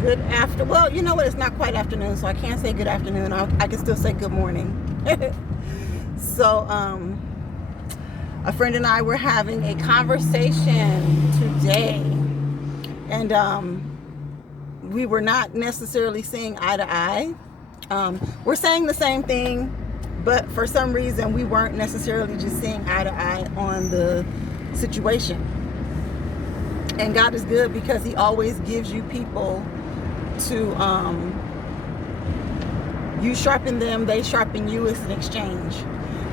Good after. Well, you know what? It's not quite afternoon, so I can't say good afternoon. I can still say good morning. So, a friend and I were having a conversation today, and we were not necessarily seeing eye to eye. We're saying the same thing, but for some reason we weren't necessarily just seeing eye to eye on the situation. And God is good because He always gives you people to you sharpen them, they sharpen you. It's an exchange.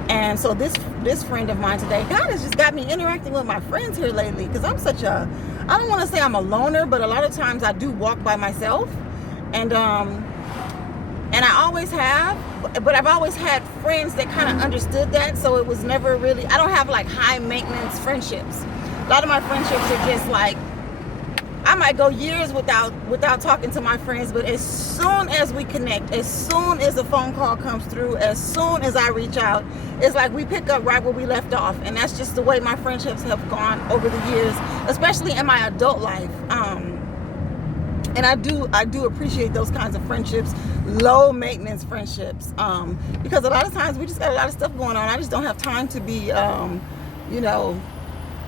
And so this friend of mine today, God has just got me interacting with my friends here lately, because I'm such a, I don't want to say I'm a loner, but a lot of times I do walk by myself, and I always have, but I've always had friends that kind of understood that. So it was never really, I don't have like high maintenance friendships. A lot of my friendships are just like, I might go years without talking to my friends, but as soon as we connect, as soon as a phone call comes through, as soon as I reach out, it's like we pick up right where we left off. And that's just the way my friendships have gone over the years, especially in my adult life. And I do appreciate those kinds of friendships, low maintenance friendships, because a lot of times we just got a lot of stuff going on. I just don't have time to be,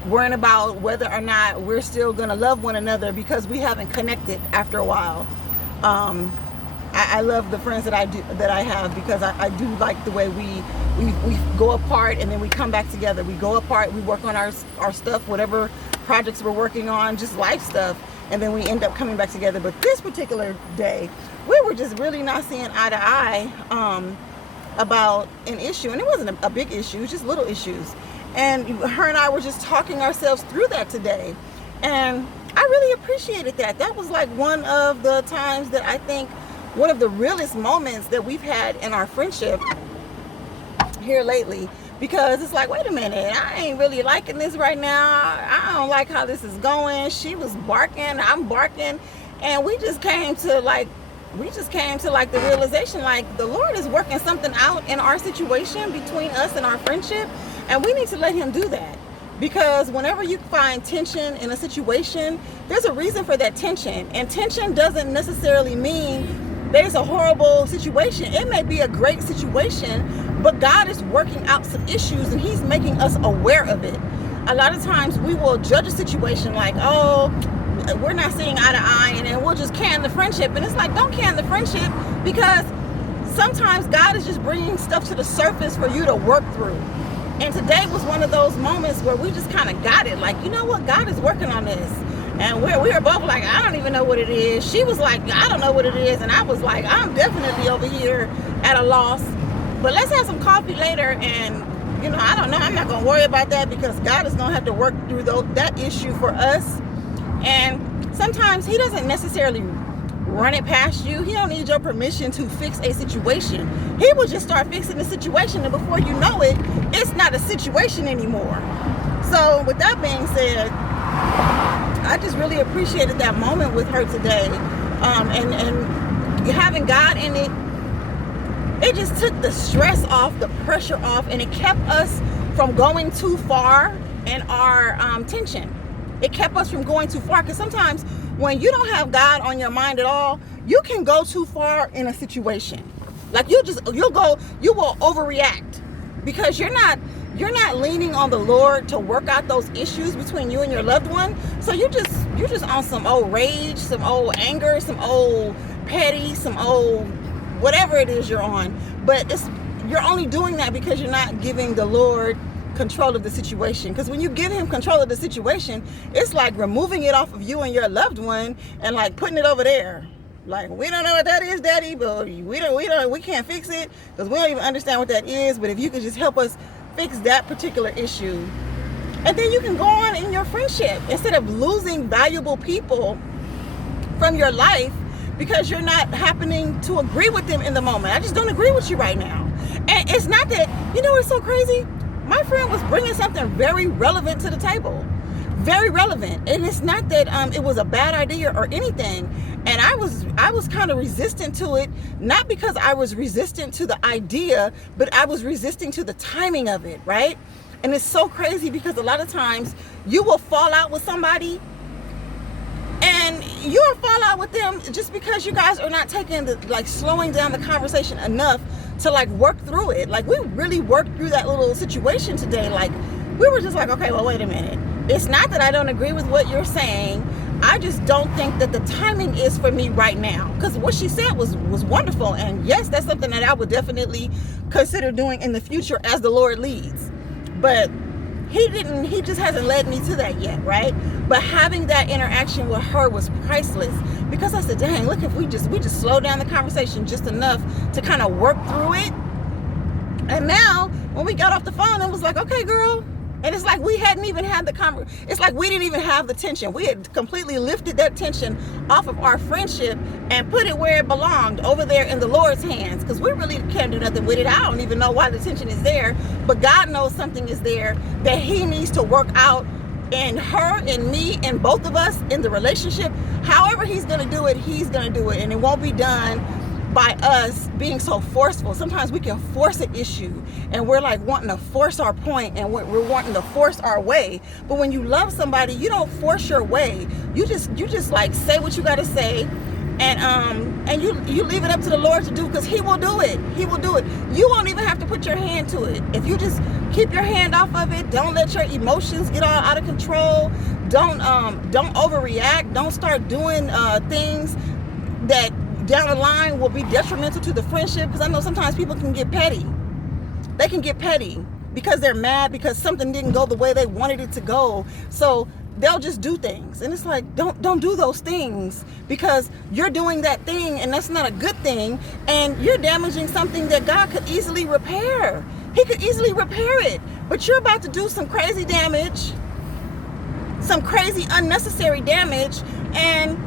worrying about whether or not we're still gonna love one another because we haven't connected after a while. I love the friends that I have, because I do like the way we go apart and then we come back together. We go apart, we work on our stuff, whatever projects we're working on, just life stuff, and then we end up coming back together. But this particular day, we were just really not seeing eye to eye about an issue, and it wasn't a big issue, it was just little issues. And her and I were just talking ourselves through that today. And I really appreciated that. That was like one of the times that I think, one of the realest moments that we've had in our friendship here lately. Because it's like, wait a minute, I ain't really liking this right now. I don't like how this is going. She was barking, I'm barking. And we just came to the realization, like, the Lord is working something out in our situation between us and our friendship. And we need to let Him do that, because whenever you find tension in a situation, there's a reason for that tension. And tension doesn't necessarily mean there's a horrible situation. It may be a great situation, but God is working out some issues and He's making us aware of it. A lot of times we will judge a situation like, oh, we're not seeing eye to eye, and then we'll just can the friendship. And it's like, don't can the friendship, because sometimes God is just bringing stuff to the surface for you to work through. And today was one of those moments where we just kind of got it. Like, you know what? God is working on this. And we were both like, I don't even know what it is. She was like, I don't know what it is. And I was like, I'm definitely over here at a loss. But let's have some coffee later. And, I don't know. I'm not going to worry about that, because God is going to have to work through that issue for us. And sometimes He doesn't necessarily run it past you. He don't need your permission to fix a situation. He will just start fixing the situation, and before you know it, it's not a situation anymore. So with that being said, I just really appreciated that moment with her today, and having God in it. It just took the stress off, the pressure off, and it kept us from going too far in our tension. It kept us from going too far, because sometimes when you don't have God on your mind at all, you can go too far in a situation. Like, you will overreact, because you're not leaning on the Lord to work out those issues between you and your loved one. So you're just on some old rage, some old anger, some old petty, some old whatever it is you're on. But you're only doing that because you're not giving the Lord control of the situation. Because when you give Him control of the situation, it's like removing it off of you and your loved one and like putting it over there. Like, we don't know what that is, Daddy, but we can't fix it because we don't even understand what that is. But if you could just help us fix that particular issue, and then you can go on in your friendship instead of losing valuable people from your life because you're not happening to agree with them in the moment. I just don't agree with you right now. And it's not that, it's so crazy. My friend was bringing something very relevant to the table. Very relevant. And it's not that it was a bad idea or anything. And I was kind of resistant to it, not because I was resistant to the idea, but I was resisting to the timing of it, right? And it's so crazy because a lot of times you will fall out with somebody And you'll fall out with them just because you guys are not taking the, like, slowing down the conversation enough to like work through it. Like, we really worked through that little situation today. Like, we were just like, okay, well, wait a minute. It's not that I don't agree with what you're saying. I just don't think that the timing is for me right now. Because what she said was wonderful. And yes, that's something that I would definitely consider doing in the future as the Lord leads. But he just hasn't led me to that yet, right? But having that interaction with her was priceless, because I said, dang, look, if we just slow down the conversation just enough to kind of work through it. And now when we got off the phone, it was like, okay, girl. And it's like we hadn't even had the conversation. It's like we didn't even have the tension. We had completely lifted that tension off of our friendship and put it where it belonged, over there in the Lord's hands, because we really can't do nothing with it. I don't even know why the tension is there, but God knows something is there that he needs to work out in her, in me, in both of us, in the relationship. However he's going to do it, he's going to do it. And it won't be done by us being so forceful. Sometimes we can force an issue and we're like wanting to force our point, and we're wanting to force our way. But when you love somebody, you don't force your way. You just like say what you got to say, and you leave it up to the Lord to do, because he will do it. He will do it. You won't even have to put your hand to it. If you just keep your hand off of it, don't let your emotions get all out of control. Don't overreact. Don't start doing things that down the line will be detrimental to the friendship. Because I know sometimes people can get petty. They can get petty because they're mad because something didn't go the way they wanted it to go. So they'll just do things, and it's like, don't do those things, because you're doing that thing and that's not a good thing, and you're damaging something that God could easily repair. He could easily repair it, but you're about to do some crazy damage, some crazy unnecessary damage, and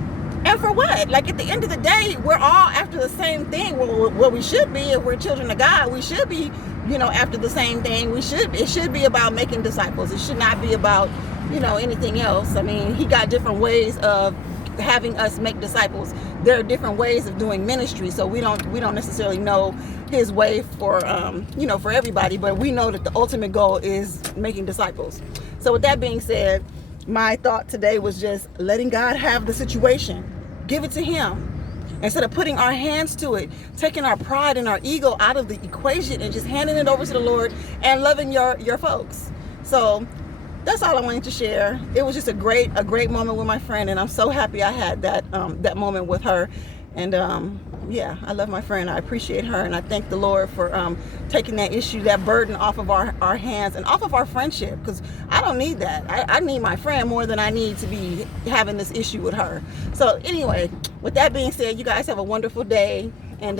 for what? Like, at the end of the day, we're all after the same thing. Well, we should be. If we're children of God, we should be, after the same thing. It should be about making disciples. It should not be about, anything else. I mean, he got different ways of having us make disciples. There are different ways of doing ministry. So we don't necessarily know his way for, for everybody, but we know that the ultimate goal is making disciples. So with that being said, my thought today was just letting God have the situation. Give it to him. Instead of putting our hands to it, taking our pride and our ego out of the equation and just handing it over to the Lord and loving your folks. So that's all I wanted to share. It was just a great moment with my friend, and I'm so happy I had that moment with her. And yeah, I love my friend. I appreciate her, and I thank the Lord for taking that issue, that burden off of our hands and off of our friendship, because I don't need that. I need my friend more than I need to be having this issue with her. So anyway, with that being said, you guys have a wonderful day, and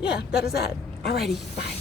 yeah, that is that. Alrighty, bye.